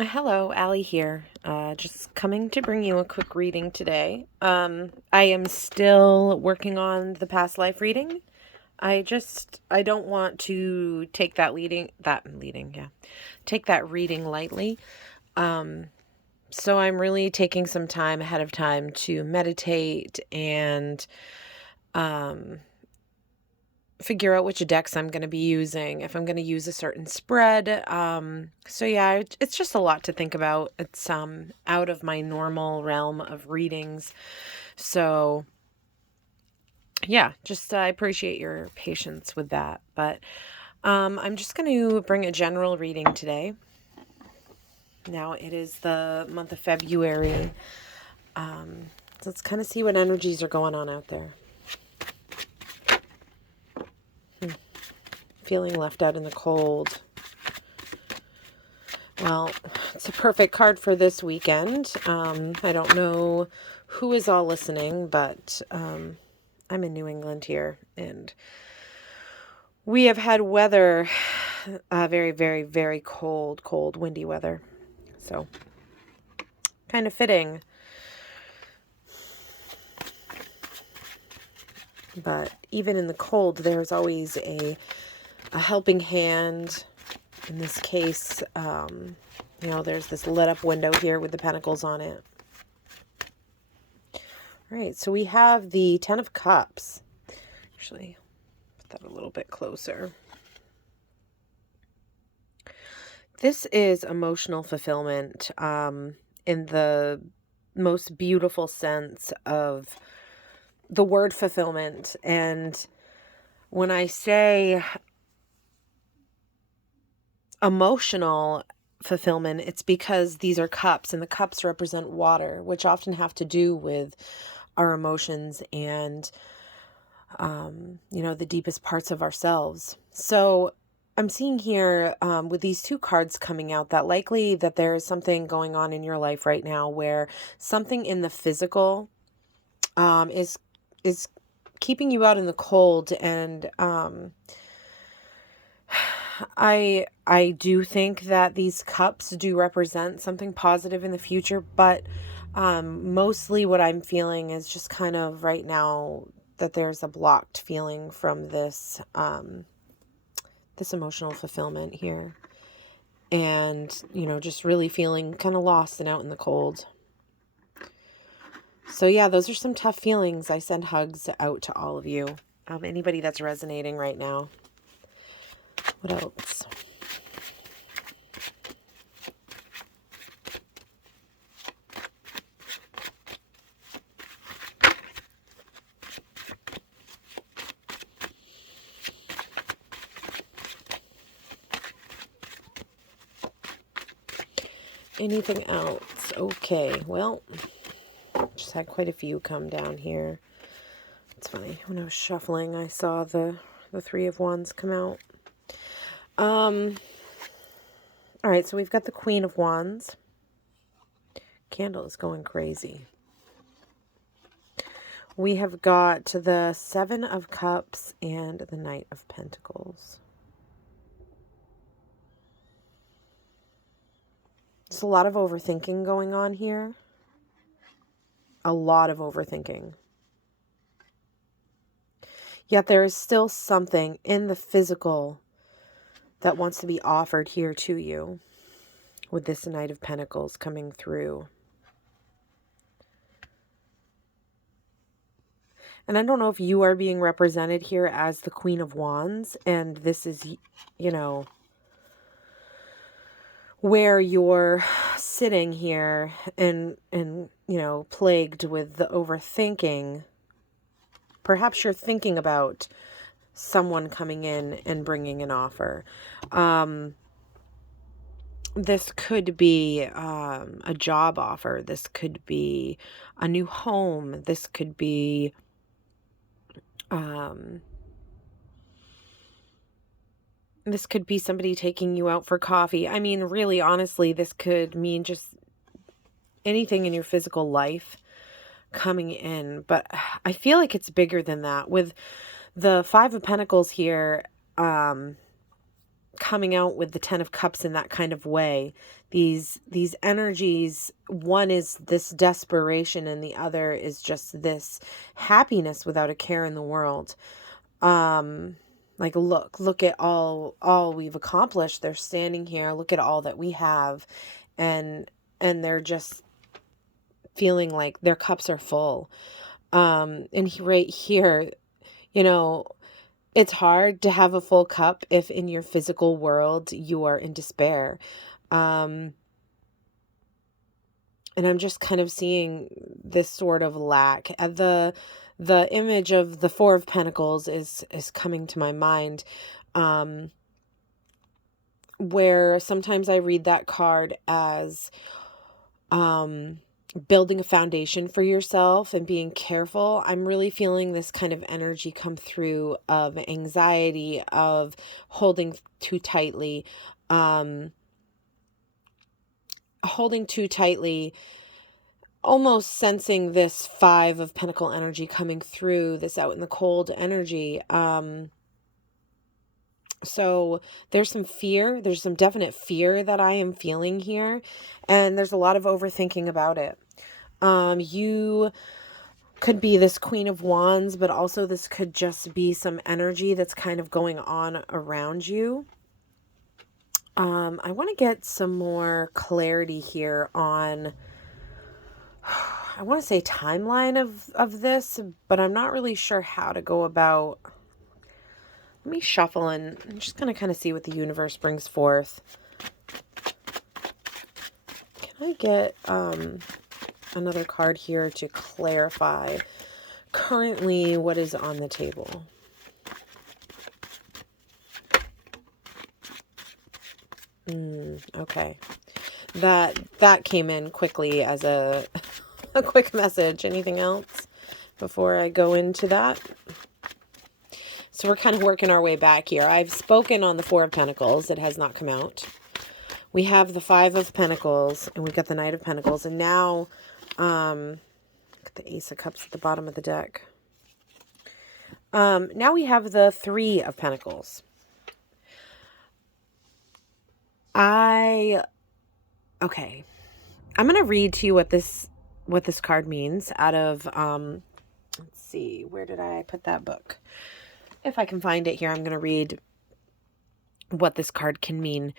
Hello, Allie here. Just coming to bring you a quick reading today. I am still working on the past life reading. I don't want to take take that reading lightly. Um, so I'm really taking some time ahead of time to meditate and um, figure out which decks I'm going to be using, if I'm going to use a certain spread. So yeah, it's just a lot to think about. It's out of my normal realm of readings. So yeah, just I appreciate your patience with that. But I'm just going to bring a general reading today. Now it is the month of February. So let's kind of see what energies are going on out there. Feeling left out in the cold. Well, it's a perfect card for this weekend. I don't know who is all listening, but I'm in New England here, and we have had weather, very, very, very cold, windy weather. So, kind of fitting. But even in the cold, there's always a helping hand. In this case, there's this lit up window here with the pentacles on it. All right, so we have the Ten of Cups. Actually, put that a little bit closer. This is emotional fulfillment in the most beautiful sense of the word fulfillment. And when I say emotional fulfillment, it's because these are cups, and the cups represent water, which often have to do with our emotions and the deepest parts of ourselves. So I'm seeing here with these two cards coming out that likely that there is something going on in your life right now where something in the physical is keeping you out in the cold. And I do think that these cups do represent something positive in the future, but mostly what I'm feeling is just kind of right now that there's a blocked feeling from this emotional fulfillment here. And, just really feeling kind of lost and out in the cold. So yeah, those are some tough feelings. I send hugs out to all of you. Anybody that's resonating right now. What else? Anything else? Okay, well, just had quite a few come down here. It's funny, when I was shuffling, I saw the Three of Wands come out. All right, so we've got the Queen of Wands. Candle is going crazy. We have got the Seven of Cups and the Knight of Pentacles. There's a lot of overthinking going on here. A lot of overthinking. Yet there is still something in the physical that wants to be offered here to you with this Knight of Pentacles coming through. And I don't know if you are being represented here as the Queen of Wands, and this is, where you're sitting here and plagued with the overthinking. Perhaps you're thinking about someone coming in and bringing an offer. This could be a job offer. This could be a new home. This could be somebody taking you out for coffee. I mean, really, honestly, this could mean just anything in your physical life coming in. But I feel like it's bigger than that. With the Five of Pentacles here, coming out with the Ten of Cups in that kind of way. These energies, one is this desperation and the other is just this happiness without a care in the world. Like, look at all we've accomplished. They're standing here, look at all that we have, and they're just feeling like their cups are full. Right here, it's hard to have a full cup if in your physical world you are in despair. And I'm just kind of seeing this sort of lack. The image of the Four of Pentacles is coming to my mind, where sometimes I read that card as building a foundation for yourself and being careful. I'm really feeling this kind of energy come through of anxiety, of holding too tightly, almost sensing this Five of Pentacle energy coming through, this out in the cold energy. So there's some fear, there's some definite fear that I am feeling here, and there's a lot of overthinking about it. You could be this Queen of Wands, but also this could just be some energy that's kind of going on around you. I want to get some more clarity here on, I want to say timeline of this, but I'm not really sure how to go about. Let me shuffle and I'm just going to kind of see what the universe brings forth. Can I get another card here to clarify currently what is on the table? Okay. That came in quickly as a quick message. Anything else before I go into that? So we're kind of working our way back here. I've spoken on the Four of Pentacles. It has not come out. We have the Five of Pentacles, and we got the Knight of Pentacles, and now the Ace of Cups at the bottom of the deck. Now we have the Three of Pentacles. Okay. I'm going to read to you what this card means out of, let's see, where did I put that book? If I can find it here, I'm going to read what this card can mean.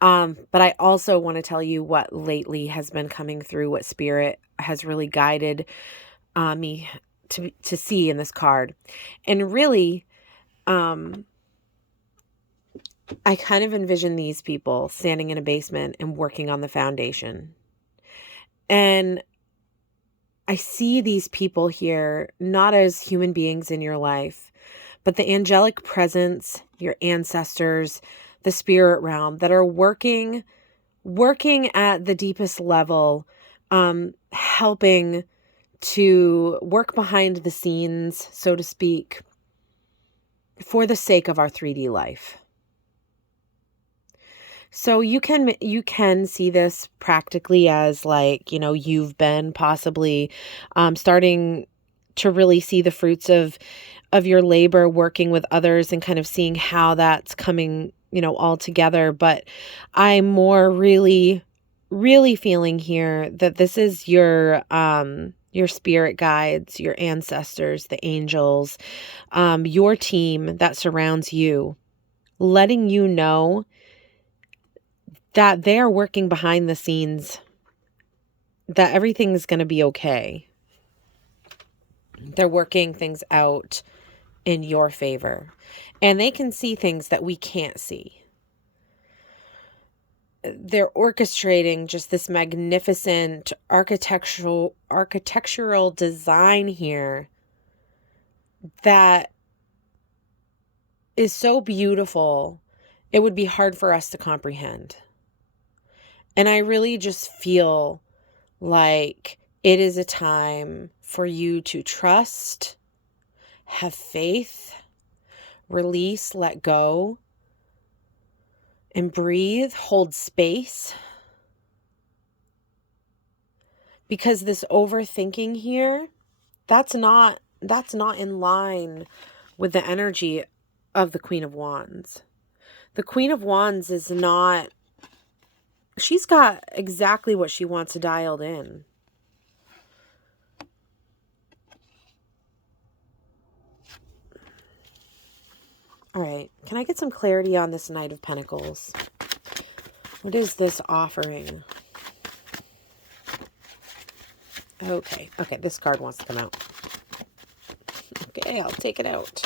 But I also want to tell you what lately has been coming through, what Spirit has really guided me to see in this card. And really, I kind of envision these people standing in a basement and working on the foundation. And I see these people here not as human beings in your life, but the angelic presence, your ancestors, the spirit realm that are working at the deepest level, helping to work behind the scenes, so to speak, for the sake of our 3D life. So you can see this practically as like, you've been possibly starting to really see the fruits of your labor working with others and kind of seeing how that's coming, all together. But I'm more really, really feeling here that this is your spirit guides, your ancestors, the angels, your team that surrounds you, letting you know that they're working behind the scenes, that everything's going to be okay. They're working things out in your favor. And they can see things that we can't see. They're orchestrating just this magnificent architectural design here that is so beautiful, it would be hard for us to comprehend. And I really just feel like it is a time for you to trust, have faith, release, let go, and breathe, hold space. Because this overthinking here, that's not in line with the energy of the Queen of Wands. The Queen of Wands is not... She's got exactly what she wants dialed in. All right. Can I get some clarity on this Knight of Pentacles? What is this offering? Okay. Okay, this card wants to come out. Okay, I'll take it out.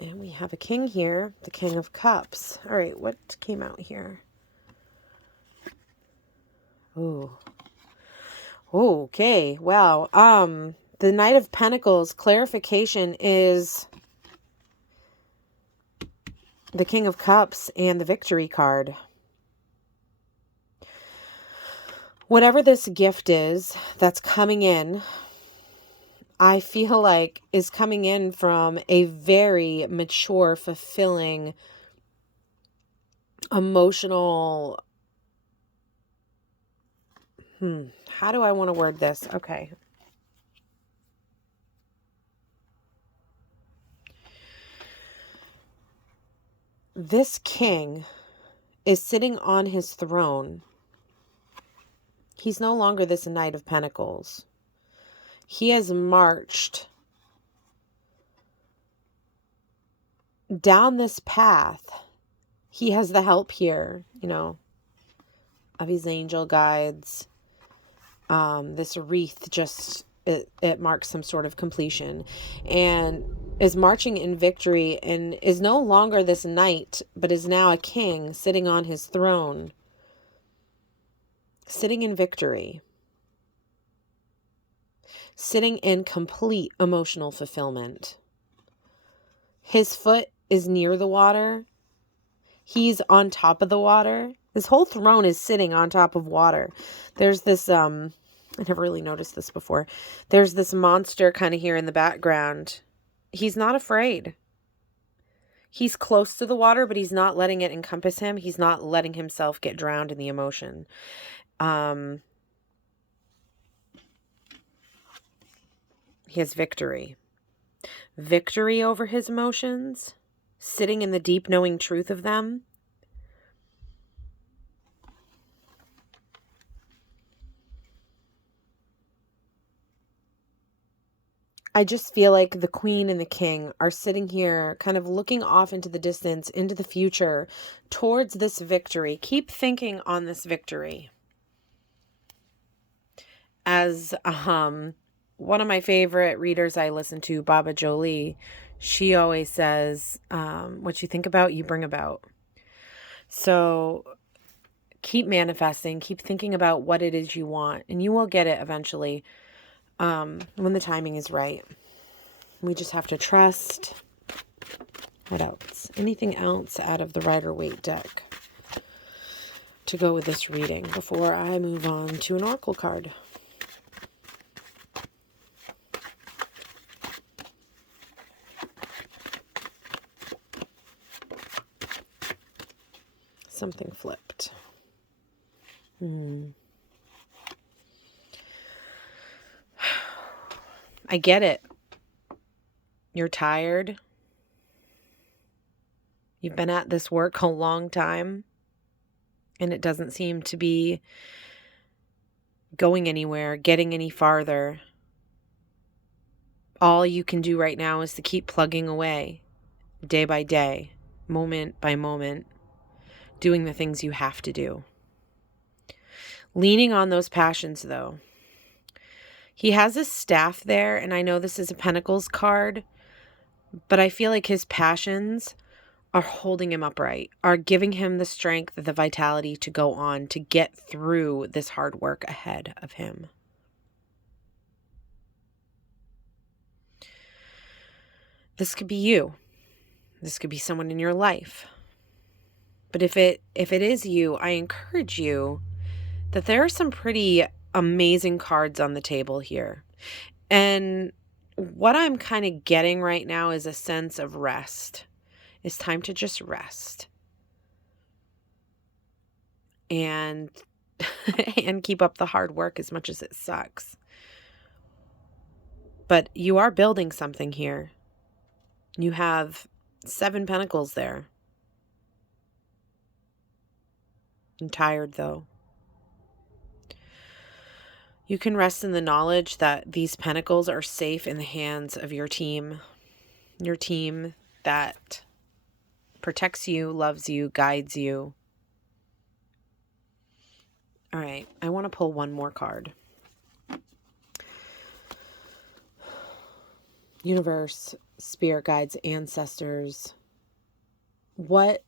And we have a king here, the King of Cups. All right, what came out here? Ooh. Okay, wow. The Knight of Pentacles, clarification is the King of Cups and the Victory card. Whatever this gift is that's coming in, I feel like is coming in from a very mature, fulfilling, emotional... How do I want to word this? Okay. This king is sitting on his throne. He's no longer this Knight of Pentacles. He has marched down this path. He has the help here, you know, of his angel guides. This wreath just, it marks some sort of completion, and is marching in victory, and is no longer this knight, but is now a king sitting on his throne, sitting in victory, sitting in complete emotional fulfillment. His foot is near the water. He's on top of the water. This whole throne is sitting on top of water. There's this, I never really noticed this before. There's this monster kind of here in the background. He's not afraid. He's close to the water, but he's not letting it encompass him. He's not letting himself get drowned in the emotion. He has victory. Victory over his emotions, sitting in the deep knowing truth of them. I just feel like the Queen and the King are sitting here kind of looking off into the distance, into the future, towards this victory. Keep thinking on this victory. As one of my favorite readers I listen to, Baba Jolie, she always says, what you think about, you bring about. So keep manifesting, keep thinking about what it is you want, and you will get it eventually. When the timing is right. We just have to trust. What else? Anything else out of the Rider-Waite deck to go with this reading before I move on to an oracle card? Something flipped. I get it. You're tired. You've been at this work a long time, and it doesn't seem to be going anywhere, getting any farther. All you can do right now is to keep plugging away, day by day, moment by moment, doing the things you have to do. Leaning on those passions, though. He has his staff there, and I know this is a Pentacles card, but I feel like his passions are holding him upright, are giving him the strength, the vitality to go on, to get through this hard work ahead of him. This could be you. This could be someone in your life. But if it is you, I encourage you that there are some pretty amazing cards on the table here. And what I'm kind of getting right now is a sense of rest. It's time to just rest. And and keep up the hard work as much as it sucks. But you are building something here. You have 7 pentacles there. I'm tired, though. You can rest in the knowledge that these pentacles are safe in the hands of your team that protects you, loves you, guides you. All right, I want to pull one more card. Universe, spirit guides, ancestors. What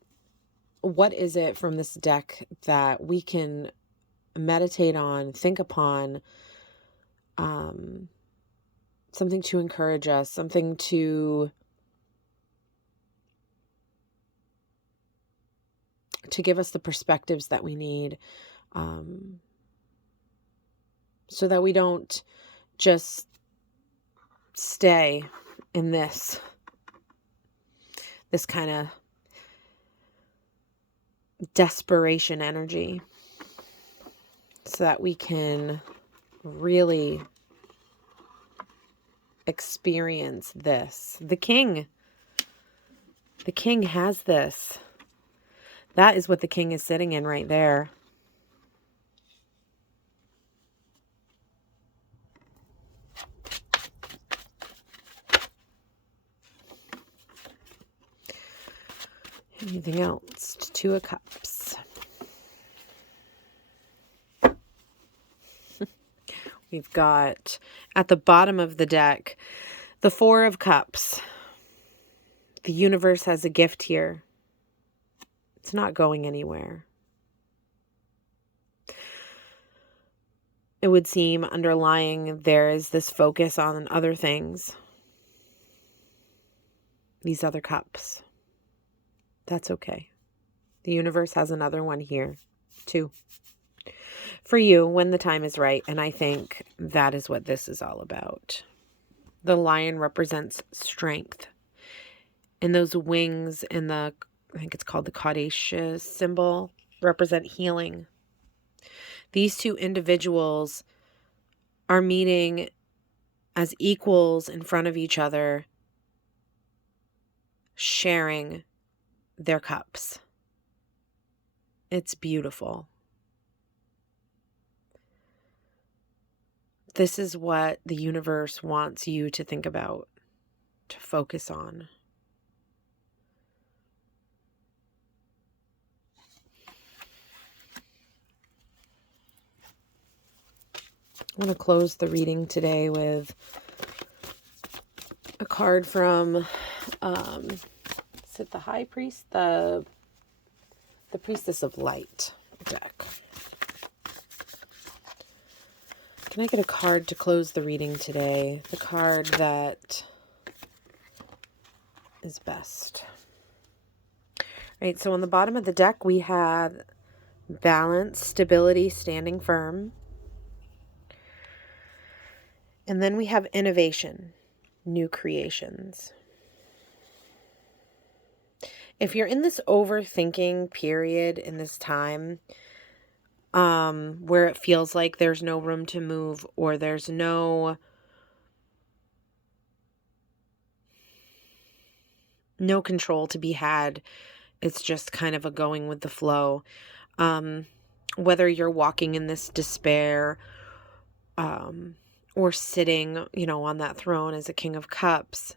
is it from this deck that we can meditate on, think upon, something to encourage us, something to give us the perspectives that we need, so that we don't just stay in this kind of desperation energy, so that we can really experience this. The king has this. That is what the king is sitting in right there. Anything else? Two of Cups. We've got, at the bottom of the deck, the Four of Cups. The universe has a gift here. It's not going anywhere. It would seem underlying there is this focus on other things. These other cups. That's okay. The universe has another one here, too. For you, when the time is right. And I think that is what this is all about. The lion represents strength. And those wings and I think it's called the Caduceus symbol, represent healing. These two individuals are meeting as equals in front of each other, sharing their cups. It's beautiful. This is what the universe wants you to think about, to focus on. I'm going to close the reading today with a card from, is it the High Priest? The Priestess of Light deck. Can I get a card to close the reading today? The card that is best. All right, so on the bottom of the deck, we have balance, stability, standing firm. And then we have innovation, new creations. If you're in this overthinking period in this time, where it feels like there's no room to move, or there's no control to be had, it's just kind of a going with the flow. Whether you're walking in this despair, or sitting, on that throne as a King of Cups,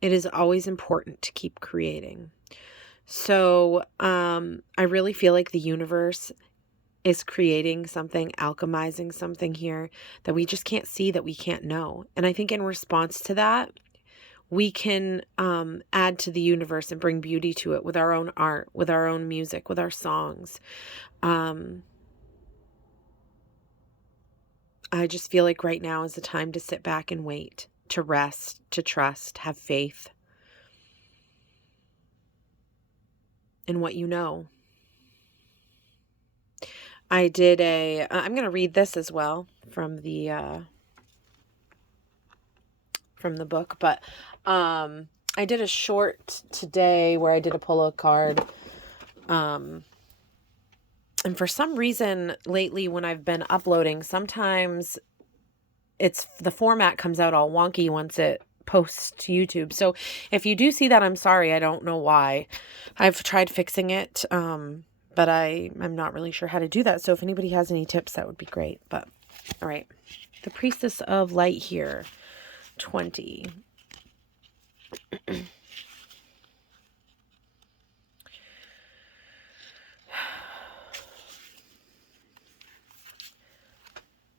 it is always important to keep creating. So, I really feel like the universe is creating something, alchemizing something here that we just can't see, that we can't know. And I think in response to that, we can add to the universe and bring beauty to it with our own art, with our own music, with our songs. I just feel like right now is the time to sit back and wait, to rest, to trust, have faith in what you know. I did I'm going to read this as well from the book, but I did a short today where I did a pull card. And for some reason lately when I've been uploading, sometimes the format comes out all wonky once it posts to YouTube. So if you do see that, I'm sorry. I don't know why. I've tried fixing it. but I'm not really sure how to do that. So if anybody has any tips, that would be great. But all right, the Priestess of Light here, 20.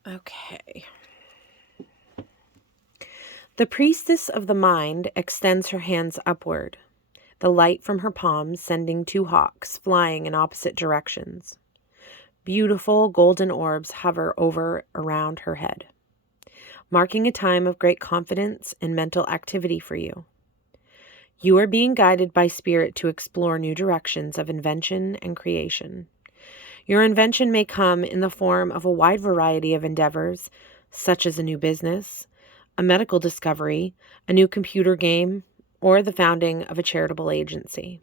Okay. The Priestess of the Mind extends her hands upward, the light from her palms sending 2 hawks flying in opposite directions. Beautiful golden orbs hover over around her head, marking a time of great confidence and mental activity for you. You are being guided by spirit to explore new directions of invention and creation. Your invention may come in the form of a wide variety of endeavors, such as a new business, a medical discovery, a new computer game, or the founding of a charitable agency.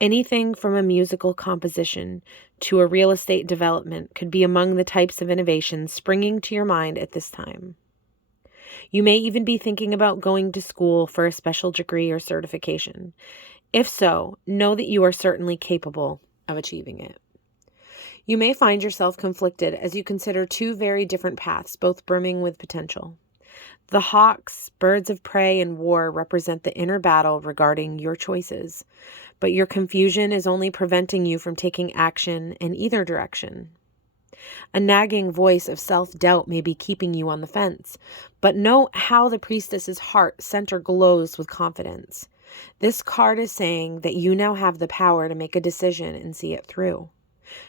Anything from a musical composition to a real estate development could be among the types of innovations springing to your mind at this time. You may even be thinking about going to school for a special degree or certification. If so, know that you are certainly capable of achieving it. You may find yourself conflicted as you consider 2 very different paths, both brimming with potential. The hawks, birds of prey, and war represent the inner battle regarding your choices, but your confusion is only preventing you from taking action in either direction. A nagging voice of self-doubt may be keeping you on the fence, but note how the priestess's heart center glows with confidence. This card is saying that you now have the power to make a decision and see it through.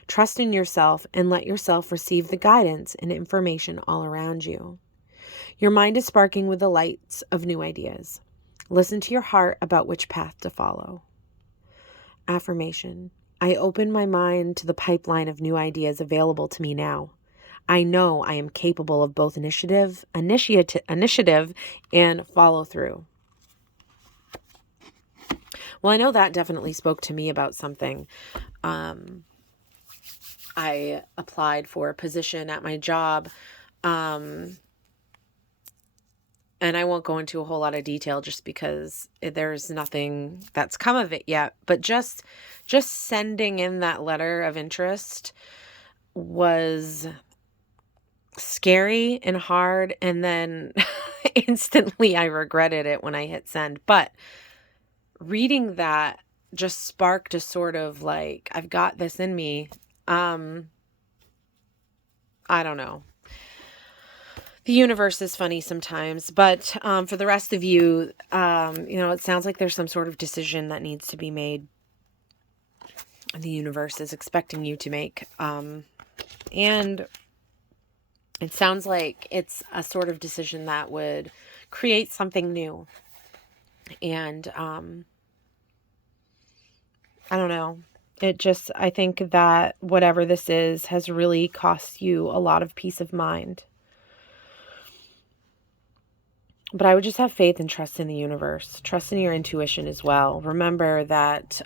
Trust in yourself and let yourself receive the guidance and information all around you. Your mind is sparking with the lights of new ideas. Listen to your heart about which path to follow. Affirmation. I open my mind to the pipeline of new ideas available to me now. I know I am capable of both initiative and follow through. Well, I know that definitely spoke to me about something. I applied for a position at my job, and I won't go into a whole lot of detail just because there's nothing that's come of it yet. But just sending in that letter of interest was scary and hard. And then instantly I regretted it when I hit send. But reading that just sparked a sort of like, I've got this in me. I don't know. The universe is funny sometimes, but for the rest of you, it sounds like there's some sort of decision that needs to be made. The universe is expecting you to make. And it sounds like it's a sort of decision that would create something new. And I don't know. I think that whatever this is has really cost you a lot of peace of mind. But I would just have faith and trust in the universe. Trust in your intuition as well. Remember that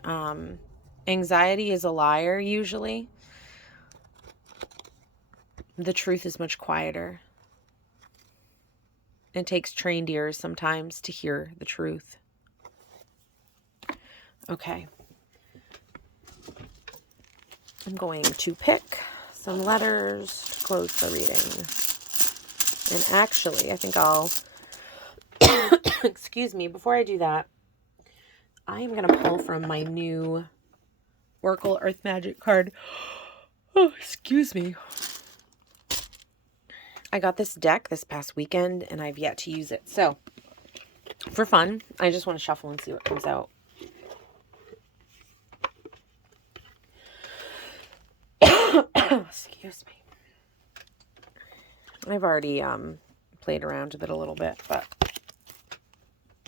anxiety is a liar usually. The truth is much quieter. It takes trained ears sometimes to hear the truth. Okay. I'm going to pick some letters to close the reading. And actually, I think I'll... Excuse me, before I do that, I am going to pull from my new Oracle Earth Magic card. Oh, excuse me. I got this deck this past weekend, and I've yet to use it. So, for fun, I just want to shuffle and see what comes out. Excuse me. I've already played around with it a little bit, but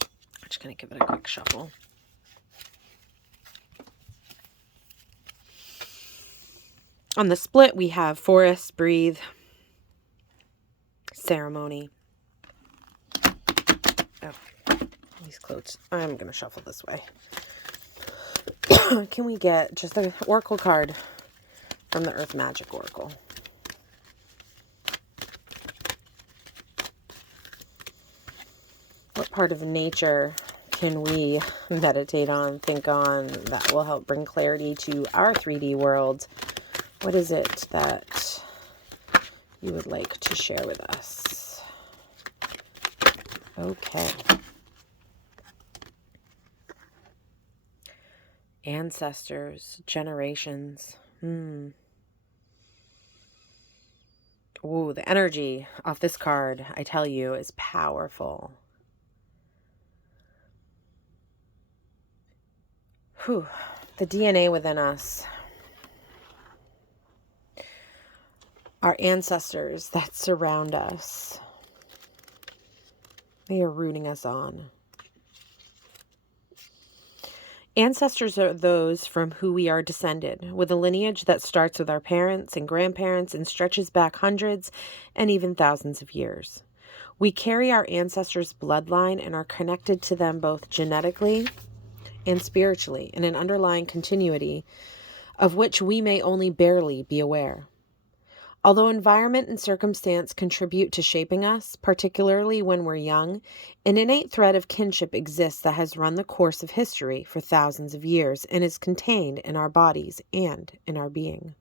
I'm just going to give it a quick shuffle. On the split, we have Forest, Breathe, Ceremony. Oh, these quotes. I'm going to shuffle this way. Can we get just an Oracle card from the Earth Magic Oracle? What part of nature can we meditate on, think on, that will help bring clarity to our 3D world? What is it that you would like to share with us? Okay. Ancestors, generations. Ooh, the energy off this card, I tell you, is powerful. Whew. The DNA within us. Our ancestors that surround us. They are rooting us on. Ancestors are those from who we are descended, with a lineage that starts with our parents and grandparents and stretches back hundreds and even thousands of years. We carry our ancestors' bloodline and are connected to them both genetically and spiritually in an underlying continuity of which we may only barely be aware. Although environment and circumstance contribute to shaping us, particularly when we're young, an innate thread of kinship exists that has run the course of history for thousands of years and is contained in our bodies and in our being.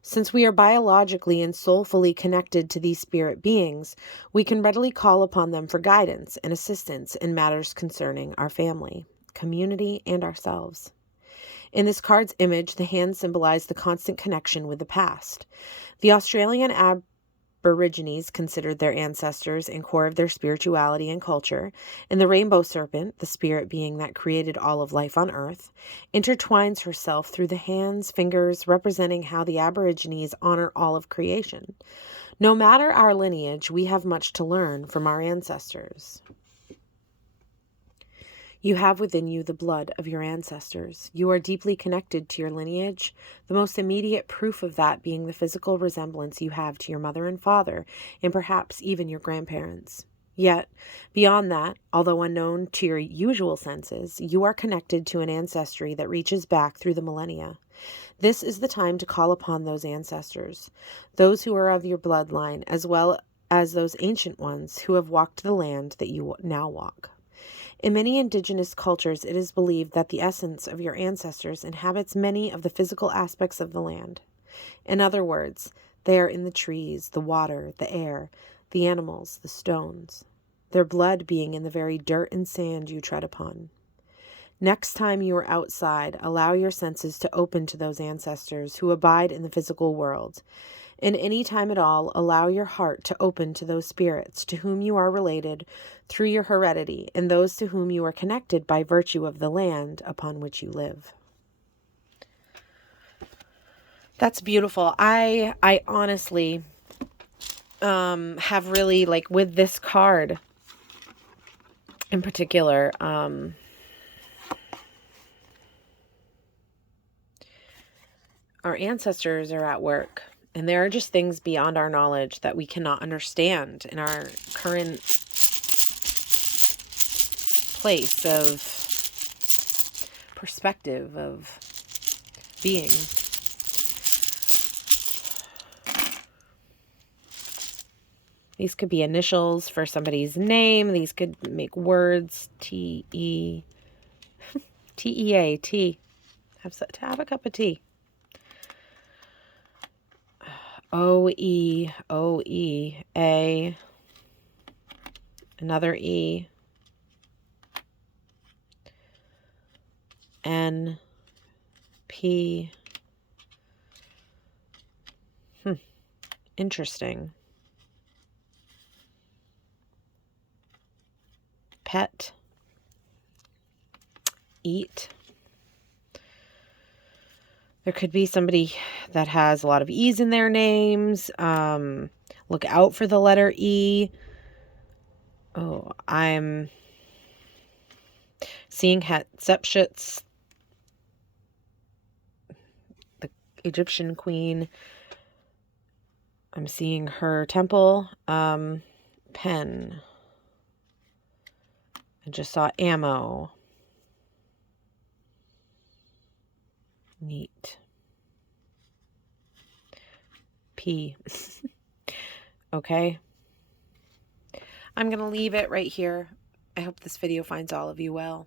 Since we are biologically and soulfully connected to these spirit beings, we can readily call upon them for guidance and assistance in matters concerning our family, community, and ourselves. In this card's image, the hands symbolize the constant connection with the past. The Australian Aborigines considered their ancestors and core of their spirituality and culture, and the rainbow serpent, the spirit being that created all of life on Earth, intertwines herself through the hands, fingers, representing how the Aborigines honor all of creation. No matter our lineage, we have much to learn from our ancestors. You have within you the blood of your ancestors. You are deeply connected to your lineage, the most immediate proof of that being the physical resemblance you have to your mother and father, and perhaps even your grandparents. Yet, beyond that, although unknown to your usual senses, you are connected to an ancestry that reaches back through the millennia. This is the time to call upon those ancestors, those who are of your bloodline, as well as those ancient ones who have walked the land that you now walk. In many indigenous cultures, it is believed that the essence of your ancestors inhabits many of the physical aspects of the land. In other words, they are in the trees, the water, the air, the animals, the stones, their blood being in the very dirt and sand you tread upon. Next time you are outside, allow your senses to open to those ancestors who abide in the physical world. And any time at all, allow your heart to open to those spirits to whom you are related through your heredity and those to whom you are connected by virtue of the land upon which you live. That's beautiful. I honestly have really, like, with this card in particular, our ancestors are at work. And there are just things beyond our knowledge that we cannot understand in our current place of perspective of being. These could be initials for somebody's name. These could make words. T-E. T-E-A. T. Have a cup of tea. O-E. O-E. A. Another E. N. P. Interesting. Pet. Eat. There could be somebody that has a lot of E's in their names. Look out for the letter E. Oh, I'm seeing Hatshepsut, the Egyptian queen. I'm seeing her temple. Pen. I just saw ammo. Neat. P. Okay. I'm going to leave it right here. I hope this video finds all of you well.